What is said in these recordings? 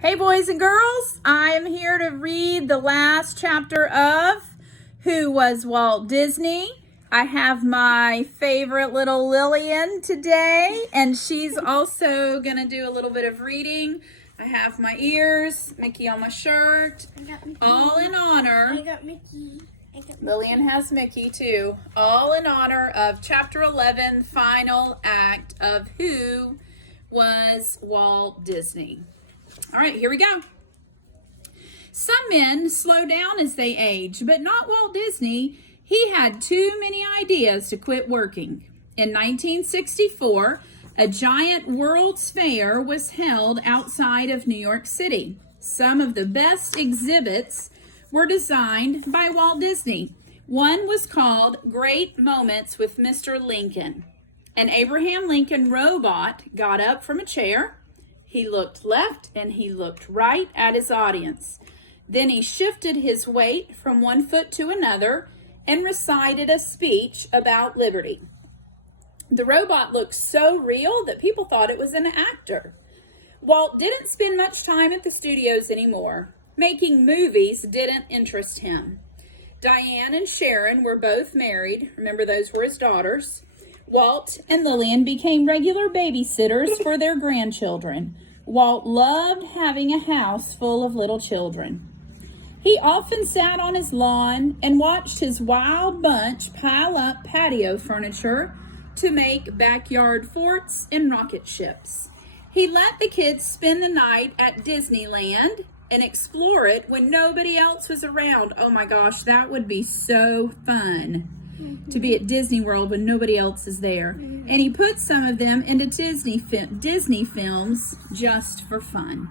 Hey boys and girls, I am here to read the last chapter of Who Was Walt Disney? I have my favorite little Lillian today, and she's also going to do a little bit of reading. I have my ears, Mickey on my shirt, all in honor. I got Mickey. Lillian has Mickey too. All in honor of Chapter 11, Final Act of Who Was Walt Disney. All right, here we go. Some men slow down as they age, but not Walt Disney. He had too many ideas to quit working. In 1964, a giant World's Fair was held outside of New York City. Some of the best exhibits were designed by Walt Disney. One was called Great Moments with Mr. Lincoln. An Abraham Lincoln robot got up from a chair. He looked left and he looked right at his audience. Then he shifted his weight from one foot to another and recited a speech about liberty. The robot looked so real that people thought it was an actor. Walt didn't spend much time at the studios anymore. Making movies didn't interest him. Diane and Sharon were both married. Remember, those were his daughters. Walt and Lillian became regular babysitters for their grandchildren. Walt loved having a house full of little children. He often sat on his lawn and watched his wild bunch pile up patio furniture to make backyard forts and rocket ships. He let the kids spend the night at Disneyland and explore it when nobody else was around. Oh my gosh, that would be so fun. To be at Disney World when nobody else is there. And he put some of them into Disney films just for fun.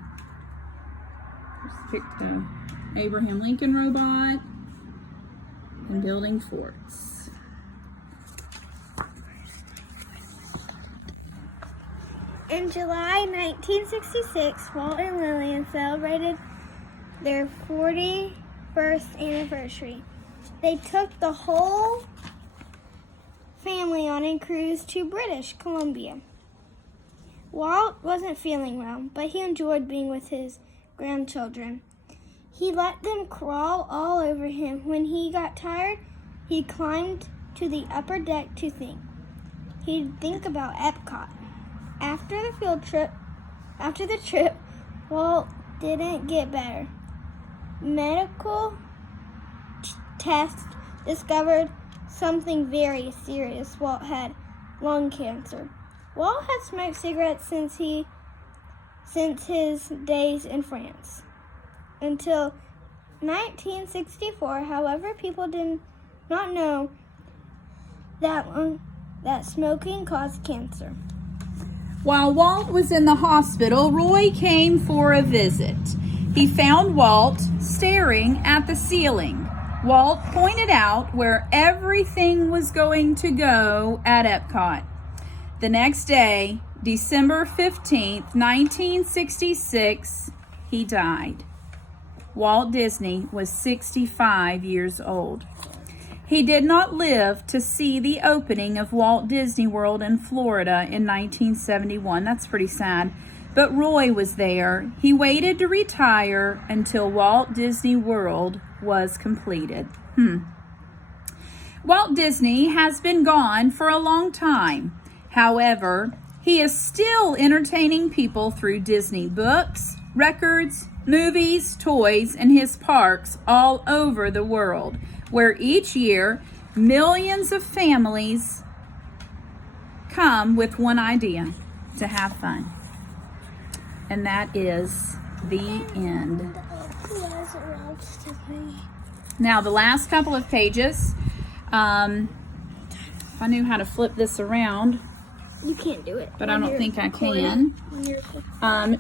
Just picked the Abraham Lincoln robot and building forts. In July 1966, Walt and Lillian celebrated their 41st anniversary. They took the whole family on a cruise to British Columbia. Walt wasn't feeling well, but he enjoyed being with his grandchildren. He let them crawl all over him. When he got tired, he climbed to the upper deck to think. He'd think about Epcot. After the trip, Walt didn't get better. Medical tests discovered something very serious. Walt had lung cancer. Walt had smoked cigarettes since his days in France. Until 1964, however, people did not know that smoking caused cancer. While Walt was in the hospital, Roy came for a visit. He found Walt staring at the ceiling. Walt pointed out where everything was going to go at Epcot. The next day, December 15th, 1966, he died. Walt Disney was 65 years old. He did not live to see the opening of Walt Disney World in Florida in 1971. That's pretty sad. But Roy was there. He waited to retire until Walt Disney World was completed. Walt Disney has been gone for a long time. However, he is still entertaining people through Disney books, records, movies, toys, and his parks all over the world, where each year millions of families come with one idea: to have fun. And that is the end. Now, the last couple of pages, if I knew how to flip this around, You can't do it. but I don't think I can,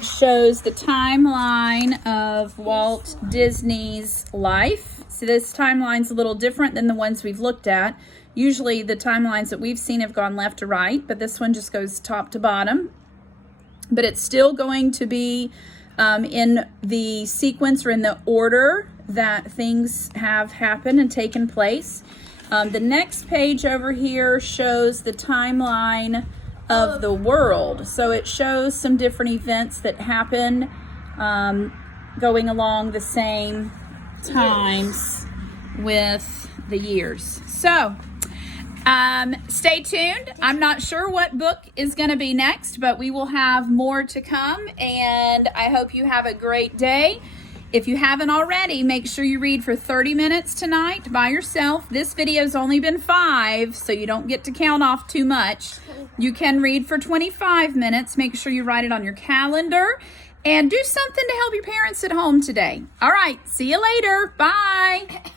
shows the timeline of Walt Disney's life. So this timeline's a little different than the ones we've looked at. Usually the timelines that we've seen have gone left to right, but this one just goes top to bottom. But it's still going to be in the sequence or in the order that things have happened and taken place. The next page over here shows the timeline of the world. So it shows some different events that happened going along the same times with the years. So stay tuned. I'm not sure what book is going to be next, but we will have more to come, and I hope you have a great day. If you haven't already, make sure you read for 30 minutes tonight by yourself. This video's only been 5, so you don't get to count off too much. You can read for 25 minutes. Make sure you write it on your calendar, and do something to help your parents at home today. All right, see you later. Bye.